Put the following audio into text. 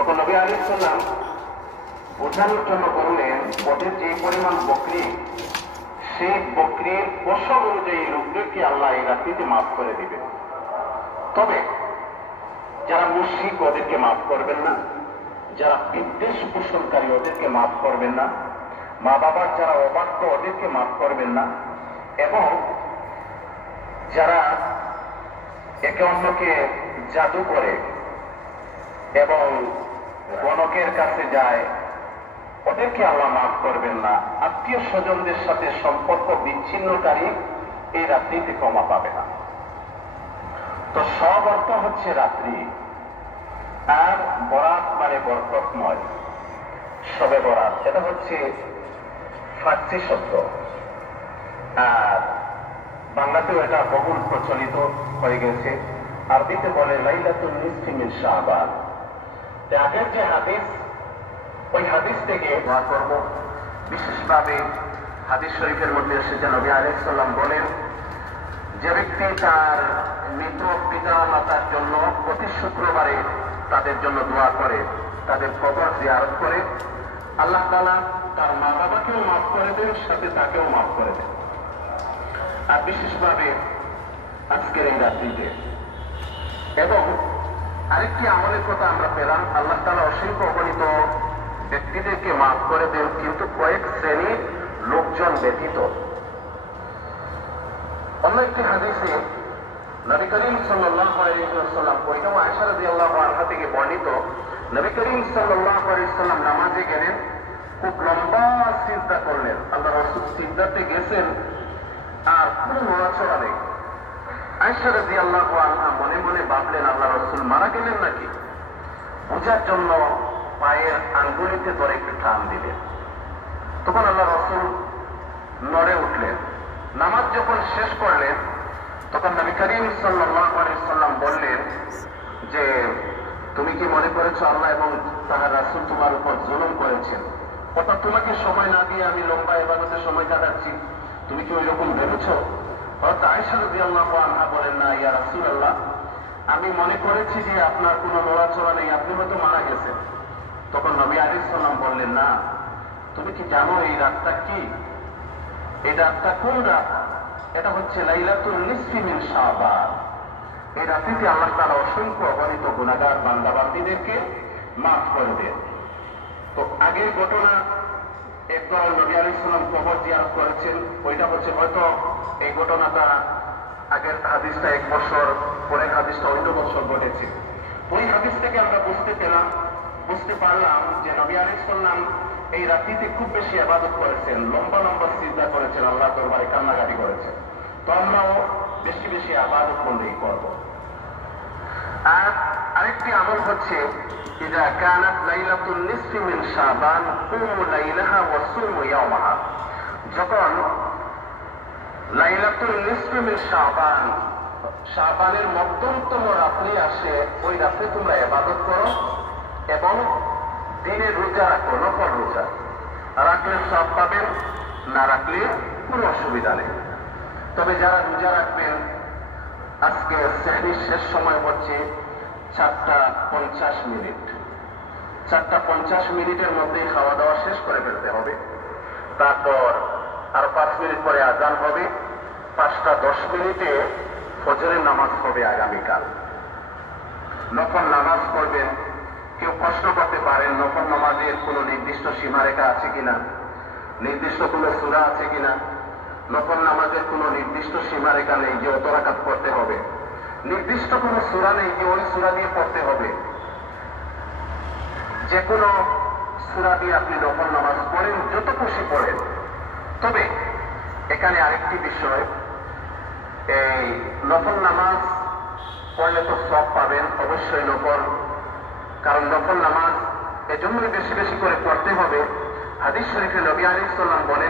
তখন নবী আলাইহিস সালাম বোঝানোর জন্য বললেন, ওদের যে পরিমাণ বকরি, সেই বকরির পোষণ অনুযায়ী লোকদেরকে আল্লাহ এই রাত্রিতে মাফ করে দিবে। তবে যারা মুশরিক ওদেরকে মাফ করবেন না, যারা বিদ্বেষ পোষণকারী ওদেরকে মাফ করবেন না, মা বাবার যারা অবাধ্য ওদেরকে মাফ করবেন না, এবং যারা একে অন্যকে জাদু করে এবং গণকের কাছে যায় ওদেরকে আল্লাহ মাফ করবেন না। আত্মীয় স্বজনদের সাথে সম্পর্ক বিচ্ছিন্নকারী এই রাত্রিতে ক্ষমা পাবে না। তো সব অর্থ হচ্ছে রাত্রি, আর বরাত মানে বরকতময়, শবে বরাত এটা হচ্ছে ফার্সি শব্দ, আর বাংলাতেও এটা বহুল প্রচলিত হয়ে গেছে। আরবিতে বলে লাইলাতুন নিসফি মিন শাবান। আগের যে হাদিস, ওই হাদিস থেকে দোয়া করব। বিশেষভাবে হাদিস শরীফের মধ্যে এসেছে নবী আলাইহিস সালাম বলেন, যে ব্যক্তি তার মৃত পিতা মাতার জন্য প্রতি শুক্রবারে তাদের জন্য দোয়া করে, তাদের কবর জিয়ারত করে, আল্লাহ তাআলা তার মা বাবাকেও মাফ করে দেন, সাথে তাকেও মাফ করে দেন। আর বিশেষভাবে আজকের এই রাত্রিতে। এবং আরেকটি আমলের কথা আমরা পেলাম, আল্লাহ তাআলা অসংখ্য অগণিত ব্যক্তিদেরকে মাফ করে দেন, কিন্তু কয়েক শ্রেণীর লোকজন ব্যতীত। অন্য একটি হাদিসে নবী করিম সাল্লাল্লাহু আলাইহি ওয়াসাল্লাম, ওইটাও আয়েশা রাদিয়াল্লাহু আনহা থেকে বর্ণিত, নবী করিম সাল্লাল্লাহু আলাইহি ওয়াসাল্লাম নামাজে গেলেন, খুব লম্বা সিজদা করলেন। আল্লাহ রাসূল সিজদাতে গেছেন আর কোনো নড়াচড়া নেই। আয়েশা রাদিয়াল্লাহু আনহা মনে মনে ভাবলেন, আল্লাহ রাসূল মারা গেলেন নাকি। বোঝার জন্য পায়ের আঙ্গুলিতে ধরে একটু টান দিলেন। তখন আল্লাহ রাসূল নড়ে উঠলেন। নামাজ যখন শেষ করলেন, তখন নবী করিম সাল্লাল্লাহু আলাইহি ওয়াসাল্লাম বললেন যে, তুমি কি মনে করেছো আল্লাহ এবং তার রাসূল তোমার উপর জুলুম করেছেন? অর্থাৎ তোমাকে সময় না দিয়ে আমি লম্বা ইবাদতে সময় কাটাচ্ছি, তুমি কি ওই রকম ভেবেছো? অর্থাৎ আয়েশা রাদিয়াল্লাহু আনহা বলেন, না ইয়া রাসূলুল্লাহ, আমি মনে করেছি যে আপনার কোনো নড়াচড়া নেই, আপনি হয়তো মারা গেছেন। তখন নবী আলাইহিস সালাম বললেন, না, তুমি কি জানো এই রাতটা কি? এই রাতটা কোন রাত? এটা হচ্ছে লাইলাতুন নিসফি মিন শাবান। এই রাত্রিতে আল্লাহ তাআলা অসংখ্য অগণিত গুনাহগার বান্দা বান্দীদেরকে মাফ করে দেন। তো আগের ঘটনা, একবার নবী আলাইহিস সালাম কবর জিয়ারত করেছেন, ওইটা হচ্ছে হয়তো এই ঘটনাটা আগের হাদিসটা 1 বছর, পরের হাদিসটা অন্য বছর ঘটেছে। ওই হাদিস থেকে আমরা বুঝতে পারলাম যে নবী আলাইহিস সালাম এই রাত্রিতে খুব বেশি ইবাদত করেছেন, লম্বা লম্বা সিজদা করেছেন, আল্লাহ দরবারে কান্নাকাটি করেছেন। তো আমরাও বেশি বেশি ইবাদত করলেই করব। আর আরেকটি আমল হচ্ছে, ইযা কানাত লাইলাতুন নিসফি মিন শাবান কুমু লাইলাহা ওয়া সুমু ইয়াওমাহা। যখন লাইলাতুল নিসফি মিন শাবান, শাবানের মধ্যমতম রাত্রি আসে, ওই রাত্রে তোমরা ইবাদত করো এবং দিনে রোজা রাখো, নফল রোজা। রাখলে সব পাবেন, না রাখলে কোনো অসুবিধা নেই। তবে যারা রোজা রাখবেন, আজকে সেহরির শেষ সময় হচ্ছে 4:50। 4:50 মধ্যে খাওয়া দাওয়া শেষ করে ফেলতে হবে। তারপর আরো 5 মিনিট পরে আজান হবে। 5:10 ফজরের নামাজ হবে আগামীকাল। নফল নামাজ পড়বেন। কেউ প্রশ্ন করতে পারেন, নফল নামাজের কোনো নির্দিষ্ট সীমারেখা আছে কিনা, নির্দিষ্ট কোনো সূরা আছে কিনা? নফল নামাজের কোনো নির্দিষ্ট সীমারেখা নেই যে অত রাকাত পড়তে হবে, নির্দিষ্ট কোনো সূরা নেই যে ওই সূরা দিয়ে পড়তে হবে। যে কোনো সূরা দিয়ে আপনি নফল নামাজ পড়েন, যত খুশি পড়েন। তবে এখানে আরেকটি বিষয়, এই নফল নামাজ পড়লে তো সওয়াব পাবেন, অবশ্যই নফল, কারণ নফল নামাজ এজন্যই বেশি বেশি করে পড়তে হবে। হাদিস শরীফে নবী আলাইহিস সালাম বলেন,